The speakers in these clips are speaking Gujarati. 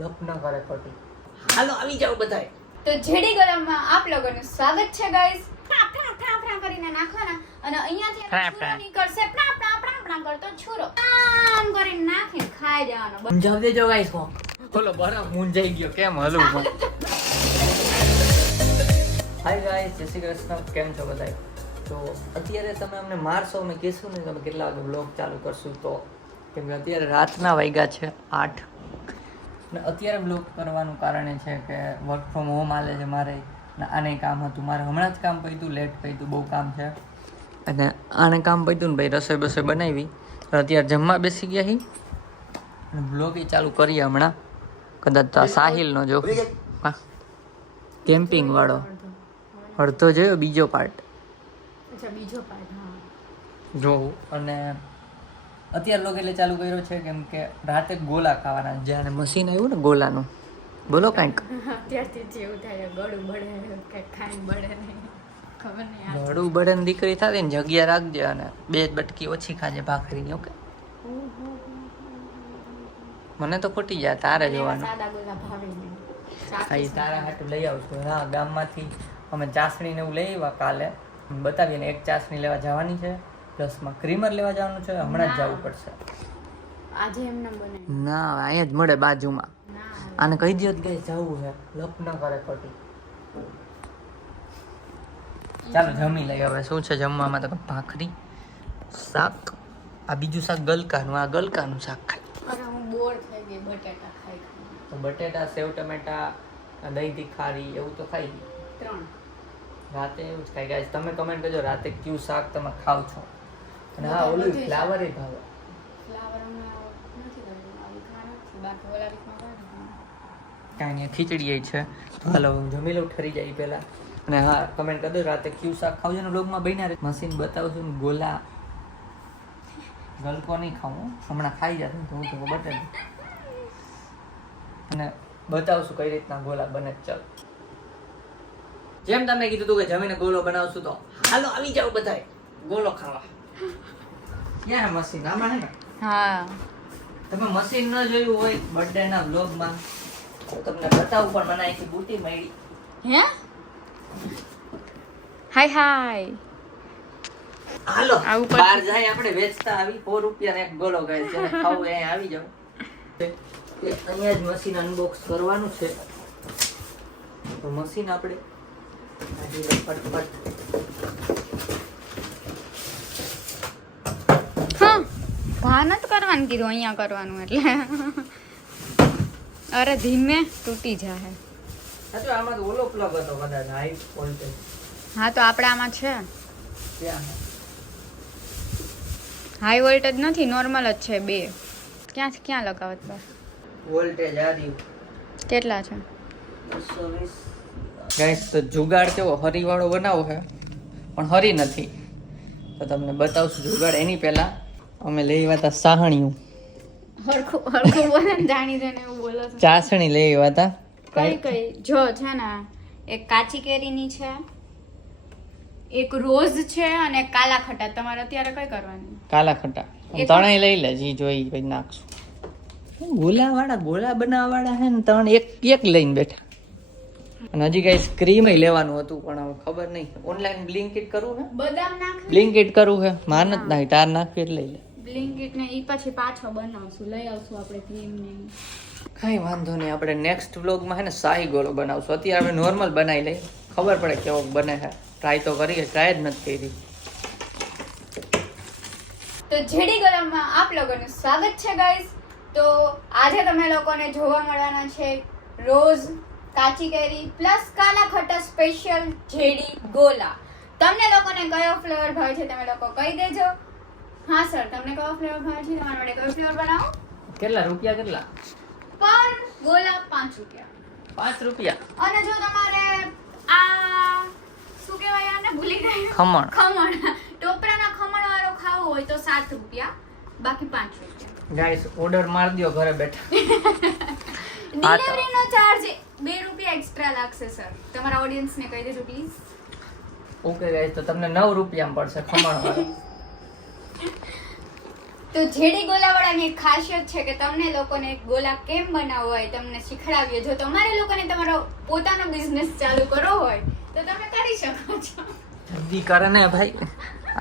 લપ ન કરે ખોટી. હાલો આવી જાવ બધાય. તો જેડી ગરમમાં આપ લોકોનું સ્વાગત છે ગાઈસ. ફ્રા કરીને નાખવાના અને અહીંયાથી નીકળશે ફ્રા કરતો છુરો આમ કરીને નાખીને ખાઈ જવાનો. સમજાવ દેજો ગાઈસ. હો બોલો બરાબર મૂંઝાઈ ગયો કેમ હલું છું. હાય ગાઈસ, જય શ્રી કૃષ્ણ. કેમ છો બધાય? તો અત્યારે તમે અમને મારશો, અમે કહીશું ને તમે કેટલા વાગે બ્લોગ ચાલુ કરશું, તો કેમ કે અત્યારે રાતના વાગ્યા છે 8 ને અત્યારે બ્લોગ કરવાનું કારણ એ છે કે વર્ક ફ્રોમ હોમ હાલે છે મારે ને આને કામ હતું. મારે હમણાં જ કામ પત્યું, લેટ પત્યું, બહુ કામ છે અને આને કામ પત્યું ને ભાઈ રસોઈ બસોઈ બનાવી, અત્યારે જમવા બેસી ગયા હી અને બ્લોગ એ ચાલુ કરીએ હમણાં. કદાચ તો સાહિલનો જો હા કેમ્પિંગ વાળો અડધો જોયો, બીજો પાર્ટ બીજો પાર્ટ જોવું. અને અત્યારે લોકો એટલે ચાલુ કર્યો છે કેમ કે રાતે ગોલા ખાવાના, જ્યારે મશીન આવ્યું ને ગોલાનું. બોલો કંઈક. અત્યારથી જ એવું થાય ગળું બળે કે ખાઈને બળે નહીં ખબર નહીં. ગળું બળે ને દીકરી થાય ને જગ્યા રાખજે અને 2 બટકી ઓછી ખાજે ભાખરીની. ઓકે, મને તો ખોટી જાય, તારે જોવાનું. સાદા ગોલા ભાવે નહીં. હા, તારા હાટું લઈ આવશું. હા, ગામમાંથી અમે ચાસણી ને એવું લઈ આવ્યા કાલે, બતાવીએ ને. એક ચાસણી લેવા જવાની છે, પ્લસમાં ક્રીમર લેવા જવાનું છે. હમણાં જ જવું પડશે. આજે એમને બને ના, અહીંયા જ મળે બાજુમાં. આને કહી દો કે જવું છે, લપ ન કરે ખોટી. ચાલો જમી લઈએ હવે. શું છે જમવામાં? તો ભાખરી, શાક. આ બીજું શાક ગલકાનું, આ ગલકાનું શાક ખાય. અરે હું બોર થઈ ગઈ બટેટા ખાઈ. તો બટેટા, સેવ ટમેટા, દહીં તીખારી એવું તો ખાઈ ગઈ. 3 રાતે એવું જ ખાઈ. ગાઈસ તમે કમેન્ટ કરજો રાતે કયું શાક તમે ખાવ છો. અને હા, ઓલું ફ્લાવર એ ભાવે. ફ્લાવર હમણાં નથી કર્યું, આવી ખાવાનું બાકી ઓલા વીકમાં કાંઈ નહીં, ખીચડી એ છે. હાલો જમી લઉં, ઠરી જાય પહેલાં. અને હા, કમેન્ટ કરજો રાતે કયું શાક ખાવજો ને બ્લોગમાં બન્યા રહે. મશીન બતાવશું ને ગોલા ગલકો નહીં ખાવું, હમણાં ખાઈ જશે તો હું તો બટેલું અને બતાવશું કઈ રીતના ગોલા બને. ચાલ, જેમ તમે કીધું હતું કે જમીને ગોલો બનાવશું, તો હાલો આવી જાવ બધાય ગોલો ખાવા. ક્યાં મશીન? આમાં ને હા, તમે મશીન ન જોયું હોય બર્થડે ના વ્લોગમાં તો તમને બતાવું, પણ મને અહીંથી બુટી મળી. હે હાય હાલો આવું બહાર જાય આપણે વેચતા આવી 4 રૂપિયા એક ગોલો ગાય છે. ખાવું અહીંયા આવી જાવ. અહીંયા જ મશીન અનબોક્સ કરવાનું છે. તો મશીન આપણે ફટફટ. હા, ભાન જ કરવાનું કીધું, અહીંયા કરવાનું એટલે. અરે ધીમે તૂટી જાય. તો આમાં તો ઓલો પ્લગ હતો કદાચ, હાઈ વોલ્ટેજ. હા, તો આપણે આમાં છે ક્યાં હાઈ વોલ્ટેજ નથી, નોર્મલ જ છે 2. ક્યાં લગાવત બસ વોલ્ટેજ આ રહ્યું. કેટલા છે? 220. ગાઈસ, તો જુગાડ કેવો હરીવાળો બનાવો છે પણ હરી નથી, તો તમને બતાવશું જુગાડ. એની પહેલા અમે લઈ આવ્યા હતા સાહણિયું. હરખું બોલે ને, જાણી જાણે એવું બોલો છો. ચાસણી લઈ આવ્યા હતા. કઈ જો છે ને, એક કાચી કેરીની છે, એક રોઝ છે અને એક કાલા ખટા. તમારે અત્યારે કઈ કરવાની? કાલા ખટા. ત્રણેય લઈ લે, જી જોઈ પછી નાખશું. ગોલા બનાવવા વાળા હે ને 3 એક લઈને બેઠા. અને હજી ગાઈસ ક્રીમ લેવાનું હતું પણ હવે ખબર નહીં. ઓનલાઈન બ્લિંકિટ કરવું હે, બદામ નાખવી, બ્લિંકિટ કરવું હે. માન જ નહીં, તાર નાખવી એટલે લઈ લે. બ્લિંકિટ ને ઈ પછી પાછો બનાવશું, લઈ આવશું આપણે ક્રીમ ને. કઈ વાંધો નહીં, આપણે નેક્સ્ટ વ્લોગમાં હે ને શાહી ગોલો બનાવશું. અત્યારે આપણે નોર્મલ બનાવી લઈએ, ખબર પડે કેવો બને છે. ટ્રાય તો કરીએ, ટ્રાય જ નથી કરી. તો જેડી ગરમમાં આપ લોકોનું સ્વાગત છે ગાઈસ. તો આજે તમે લોકોને જોવા મળવાના છે રોઝ, કાચી કેરી પ્લસ કાલા ખટ્ટા સ્પેશિયલ જેડી ગોલા. તમને લોકોને કયો ફ્લેવર ભાવે છે તમે લોકો કહી દેજો. હા સર, તમને કયો ફ્લેવર ભાવે છે? તમારા માટે કયો ફ્લેવર બનાવો? કેટલા રૂપિયા? કેટલા પર ગોલા? 5 રૂપિયા. 5 રૂપિયા. અને જો તમારે આ શું કહેવાય આને ભૂલી ગઈ, ખમણ ટોપરાના ખમણ વાળો ખાવો હોય તો 7 રૂપિયા, બાકી 5 રૂપિયા. ગાઈસ ઓર્ડર માર દયો ઘરે બેઠા. ડિલિવરીનો ચાર્જ 2 રૂપિયા એક્સ્ટ્રા લાગશે સર. તમારા ઓડિયન્સને કહી દેજો પ્લીઝ. ઓકે ગાઈસ, તો તમને 9 રૂપિયામાં પડશે ખમણ વાળો. તો જેડી ગોલાવાળાની એક ખાસિયત છે કે તમને લોકોને ગોલા કેમ બનાવવો હોય તમને શીખડાવીએ. જો તમારે લોકોને તમારો પોતાનો બિઝનેસ ચાલુ કરવો હોય તો તમે કરી શકો છો. જલ્દી કરે ને ભાઈ,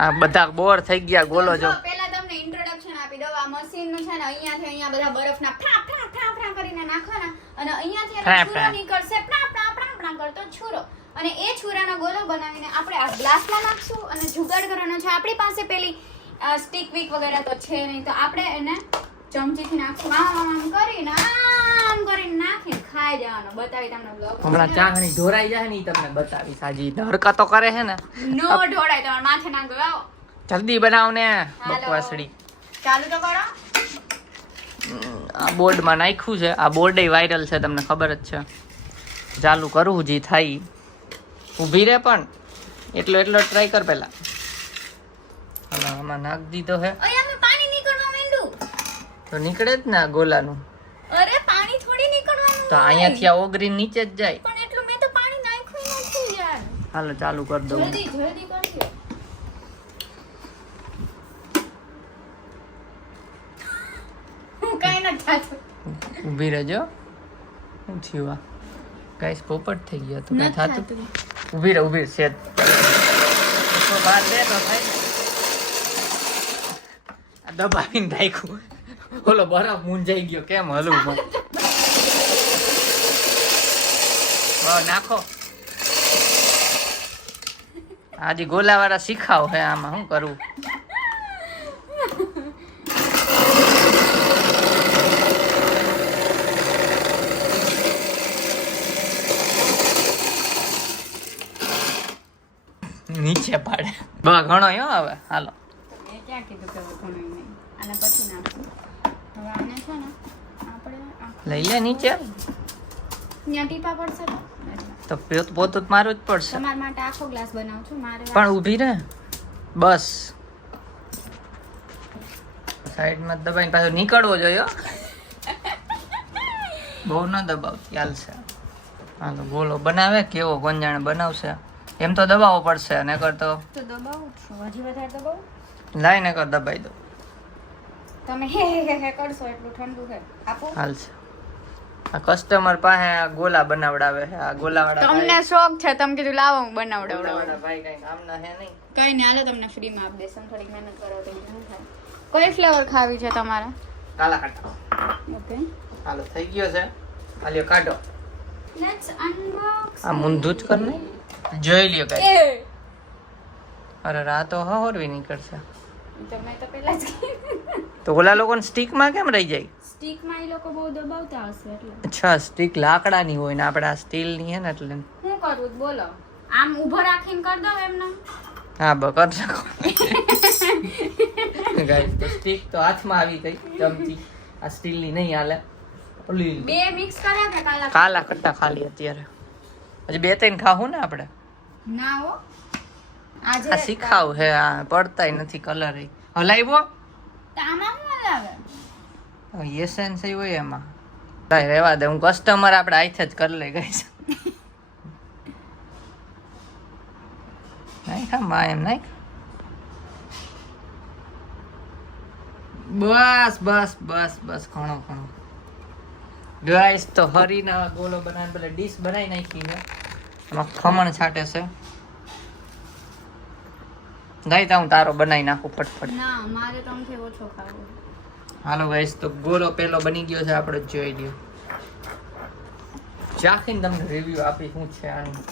આ બધા બોર થઈ ગયા. ગોલો જો પહેલા તમને ઇન્ટ્રોડક્શન આપી દઉં. આ મશીન નું છે ને અહીંયાથી અહીંયા બધા બરફના ફ્રા ફ્રા ફ્રા ફ્રા કરીને નાખવાના અને અહીંયાથી છૂરો નીકળશે ફ્રા ફ્રા ફ્રા ફ્રા કરતો છૂરો. અને એ છૂરાનો ગોલો બનાવીને આપણે આ ગ્લાસમાં નાખશું અને જુગાડ કરવાનો છે. આપણી પાસે પેલી સ્ટીક વીક વગેરે તો છે નહીં, તો આપણે એને ચમચીથી નાખશું. આમ કરીને નાખીને ખાઈ જવાનો. બતાવી તમને બ્લોગ હમણાં ચાહણી ઢોરાઈ જાય ને ઈ તમને બતાવીશ. આજી હરકતો કરે છે ને નો ઢોળાય તમારે માથે ના ગયો. જલ્દી બનાવ ને બકવાસડી. ચાલુ તો કરો. આ બોર્ડમાં નાખ્યું છે. આ બોર્ડ વાયરલ છે, તમને ખબર જ છે. ચાલુ કરું જી થાય. ઊભી રે પણ એટલો ટ્રાય કર પેલા. હવે આમાં નાખ દીધો હે. અહીંયા પાણી નીકળવા માંડ્યું તો નીકળે જ ને આ ગોલાનું. અરે પાણી થોડી નીકળવાનું તો અહીંયાથી આ ઓગરી નીચે જ જાય. પણ એટલું મેં તો પાણી નાખ્યું નથી યાર. હાલો ચાલુ કરી દઉં. જલ્દી કરજો. હું કાઈ ન થાતું. ઊભી રહેજો. શું થયું આ? ગાઈસ પોપટ થઈ ગયો તો કઈ થાતું. ઊભી રહે સેજ. તો બહાર દે તો થાય ને. આ દબાવીને રાખ્યું. ઓલો બરફ મૂંઝાઈ ગયો. કેમ હલવું પણ નાખો. આજે ગોલાવાળા શીખાવ હે આમાં શું કરવું. નીચે પાડે બા ઘણો હવે. હાલો મેં ક્યાં કીધું કે ઘણું નહીં. આને પછી નાખશું. હવે આને છે ને આપણે લઈ લે નીચે. ત્યાં ટીપા પડશે તો પોતું જ મારવું જ પડશે. તમારા માટે આખો ગ્લાસ બનાવું છું. મારે પણ ઊભી રહે બસ. સાઈડમાં દબાઈને પાછો નીકળવો જોઈએ. બહુ ન દબાવતી હાલશે. હાલો ગોલો બનાવે કેવો ગંજાણ બનાવશે. એમ તો દબાવવો પડશે. ને કરતો તો દબાવું છું. હજી વધારે દબાવું. લાઈ ને કર દબાઈ દો. તમે હે કરશો એટલું ઠંડુ છે. આપો હાલશે. આ કસ્ટમર પાસે આ ગોલા બનાવડાવે છે. આ ગોલાવાળા તમને શોખ છે, તમે કીધું લાવો હું બનાવડાવું. ગોલાવાળા ભાઈ કઈ કામના હે નહીં. કઈ નહીં, હાલો તમને ફ્રીમાં આપી દઈશ. થોડીક મહેનત કરો તો શું થાય. કઈ ફ્લેવર ખાવી છે તમારે? કાલા ખાટા. ઓકે હાલો થઈ ગયો છે. હાલ્યો કાઢો. Let's Unbox. આ મુંધું જ કર ને. જોઈ લ્યો કઈ. અરે રાતો હહોરવી નીકળશે. તમે તો પહેલા જ કીધું. તો ઓલા લોકોને સ્ટીકમાં કેમ રહી જાય? સ્ટીકમાં એ લોકો બહુ દબાવતા હશે એટલે. અચ્છા સ્ટીક લાકડાની હોય ને આપણે આ સ્ટીલની હે ને એટલે. શું કરવું બોલો? આમ ઊભો રાખીને કર દો એમને. હા કરી શકો. ગાઈસ તો સ્ટીક તો હાથમાં આવી ગઈ ચમચી. આ સ્ટીલની નહીં હાલે. ઓલી બે મિક્સ કર્યા કે કાલા કટ્ટા ખાલી અત્યારે. હજી 2-3 ખાવું ને આપણે. ના હો. આજે આ શીખાવ હે. આ પડતાય નથી કલર. હલાવ્યો આમાં શું લાગે? એસેન્સ હોય એમાં. કાંઈ રહેવા દે. હું કસ્ટમર આપણે આઈથે જ કરી લઈ ગઈ. નાખ માં એમ નાખ. બસ ઘણો ગાઈસ તો હરીના ગોલો બનાવીને પેલા ડીશ બનાવી નાખી છે. એમાં ખમણ છાંટે છે. ગાઈ તા હું તારો બનાવી નાખું ફટફટ. ના મારે તમથી ઓછો ખાવો. હાલો ગાઈસ તો ગોલો પેલો બની ગયો છે. આપણે જોઈ લ્યો. ચાખીને તમને રિવ્યુ આપી શું છે આનું.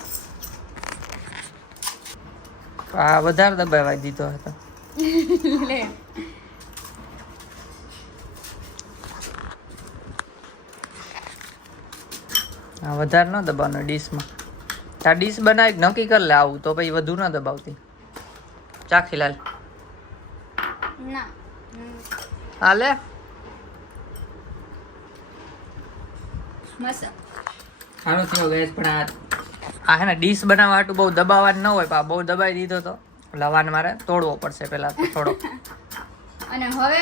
આ વધારે દબાવી દીધો હતો. લે આ વધારે ન દબાવવાનો ડીશમાં. આ ડીશ બનાવી નક્કી કરી લે આવું તો પછી વધુ ન દબાવતી. ચાખી લાલ. ના હાલે મસ્ત. સારું થયો ગેસ. પણ આ હે ને ડીશ બનાવવા હાટું બહુ દબાવવાનું ન હોય. બહુ દબાવી દીધો તો લવાન મારે તોડવો પડશે પેલા તો થોડો. અને હવે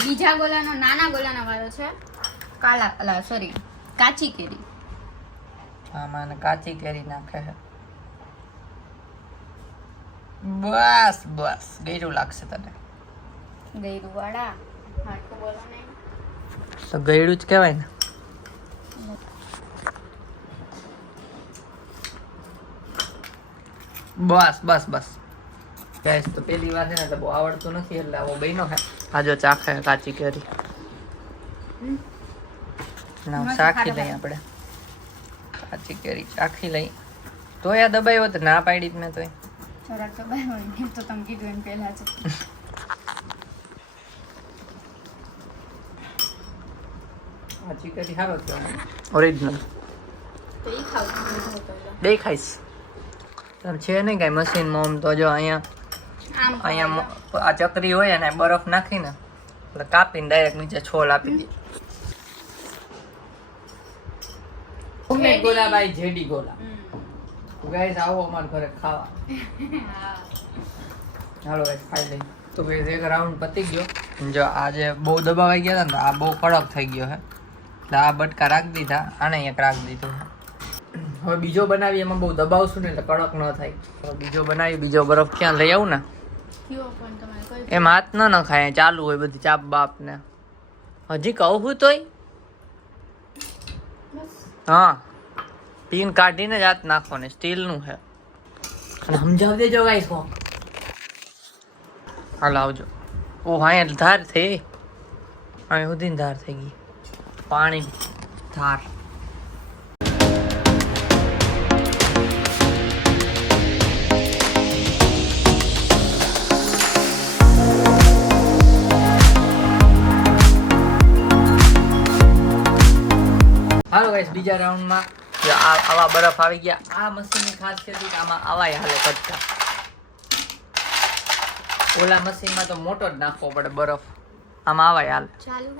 બીજા ગોલાનો નાના ગોલાનો વારો છે. કાચી કેરી. આમાં કાચી કેરી નાખે છે. બસ ગેરું લાગશે તને. ગઈરું વાળા હાટકો બોલો નહીં. તો ગયડું જ કહેવાય ને. બસ બસ બસ ગેસ તો પેલી વાર છે ને તો બહુ આવડતું નથી એટલે આવો બહેનો હે. આ જો ચાખે કાચી કેરી ના મસ્ત ચાખી ખાટા લઈએ આપણે. કાચી કેરી ચાખી લઈ તો યા દબાયો તો ના પાડી જ મેં તોય. થોડાક તો બાય હોય ને તો તમે કીધું એમ પહેલા જ. કાચી કેરી સારો થયો ઓરિજિનલ તો ઈ ખાવ તો પહેલા દેખાઈશ આમ છે નહીં કાંઈ મશીનમાં આમ તો જો અહીંયા આમ અહીંયા આ ચકરી હોય ને બરફ નાખીને એટલે કાપીને ડાયરેક્ટ નીચે છોલ આપી દે. જેડી. ગોલાભાઈ જેડી ગોલા હમ. ગાઈસ આવો અમારા ઘરે ખાવા. હા. હાલો ગાઈસ ખાઈ લઈ. તો ગાઈસ એક રાઉન્ડ પતી ગયો. જો આજે બહુ દબાવાઈ ગયા હતા ને તો આ બહુ કડક થઈ ગયો હે એટલે આ બટકા રાખી દીધા આને એક રાખી દીધું હે. હવે બીજો બનાવી એમાં બહુ દબાવશું ને એટલે કડક ન થાય. તો બીજો બનાવી બીજો બરફ ક્યાં લઈ આવું ને કયો પણ તમારે કઈ એમ હાથ ન નખાય ચાલુ હોય બધી ચાપ બાપ ને. હજી કહું તોય બસ હા પિન કાઢીને જ હાથ નાખો ને સ્ટીલનું છે અને સમજાવી દેજો ગાઈસ હો. હાલ આવજો. ઓ હા એટલે ધાર થઈ અહીં સુધી ધાર થઈ ગઈ પાણી ધાર. હાલો ગાઈસ બીજા રાઉન્ડમાં આવા બરફ આવી ગયા. આ મશીનની ખાસિયત છે કે આમાં આવાય હાલે કટકા. ઓલા મશીનમાં તો મોટો જ નાખવો પડે બરફ આમાં આવાય હાલે. ચાલુ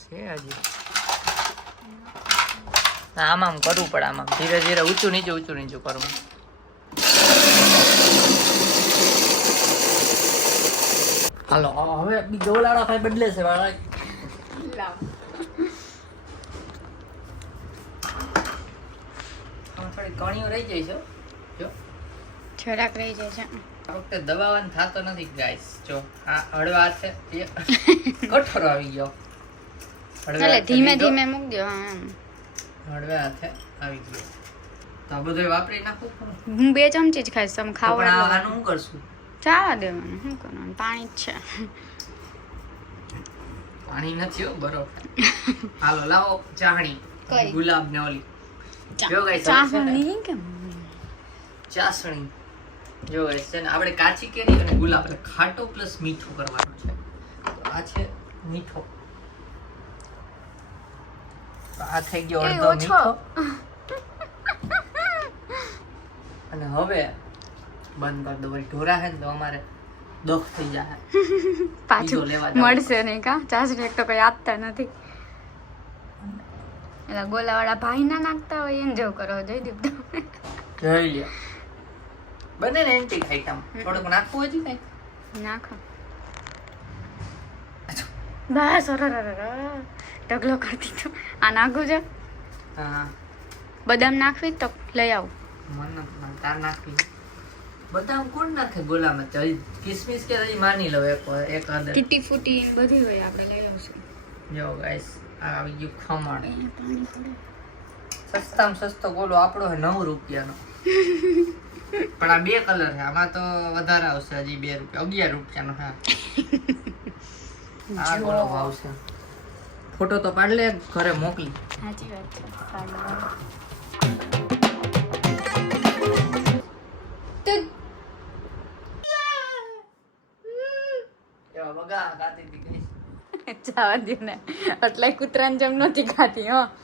છે હજી આમ આમ કરવું પડે. આમાં ધીરે ધીરે ઊંચું નીચું કરવું. હાલો હવે બીજો ઓલાડો ખાઈ બદલે છે વાળા. લાવ થોડી કણીઓ રહી જાય છે જો છોડાક રહી જાય છે. આ વખતે દબાવવાનું થતો નથી ગાઈસ. જો આ હળવા છે એ કઠોરો આવી ગયો. ચાલે ધીમે ધીમે મૂક દો. આમ હળવા હાથે આવી ગયો તો આ બધું વાપરી નાખું. હું 2 ચમચી જ ખાઈશ. તમે ખાવ પણ એટલું આનું શું કરશું? ચાવા દેવાનું. શું કરવાનું? પાણી જ છે. પાણી નથી હો બરફ. હાલો લાવો ચાહણી કઈ? ગુલાબ ને ઓલી જો guys, ચાસણી કેમ? ચાસણી જો guys, છે ને આપણે કાચી કેરી અને ગુલાબ એટલે ખાટો પ્લસ મીઠું કરવાનું છે. તો આ છે મીઠો. તો આ થઈ ગયો એ અડધો ઓછો. મીઠો. અને હવે બંધ કરી દો. વળી ઢોરા છે ને તો અમારે દખ થઈ જાય. પાછું બીજો લેવા જાવ. મળશે નહીં કા? ચાસણી એક તો કઈ આપતા નથી. એટલે ગોલાવાળા ભાઈ ના નાખતા હોય એમ જેવું કરો. જોઈ દીધું. જોઈ લ્યો બને ને એન્ટી આઈટમ થોડુંક નાખવું હોય છે કઈ નાખો. બસ ઢગલો કરી દીધો. આ નાખું છે. હા બદામ નાખવી તો લઈ આવું. મને તાર નાખવી. બદામ કોણ નાખે ગોલામાં? કિસમિસ કે હજી માની લો એક આદર. તૂટી ફૂટી બધી હોય. આપણે લઈ આવશું. જો ગાઈસ આ આવી ગયું ખમણ. અહીંયા પાણી પડે. સસ્તામાં સસ્તો ગોલો આપણો છે 9 રૂપિયાનો. પણ આ 2 કલર છે. આમાં તો વધારે આવશે હજી 2 રૂપિયા 11 રૂપિયાનો. હા આ ગોલો ભાવ છે. ફોટો તો પાડ લે ઘરે મોકલી. સાચી વાત છે. એવા બગા ગાતી હતી ગઈ. જવા દે ને. એટલે કૂતરાની જેમ નથી ખાતી. હા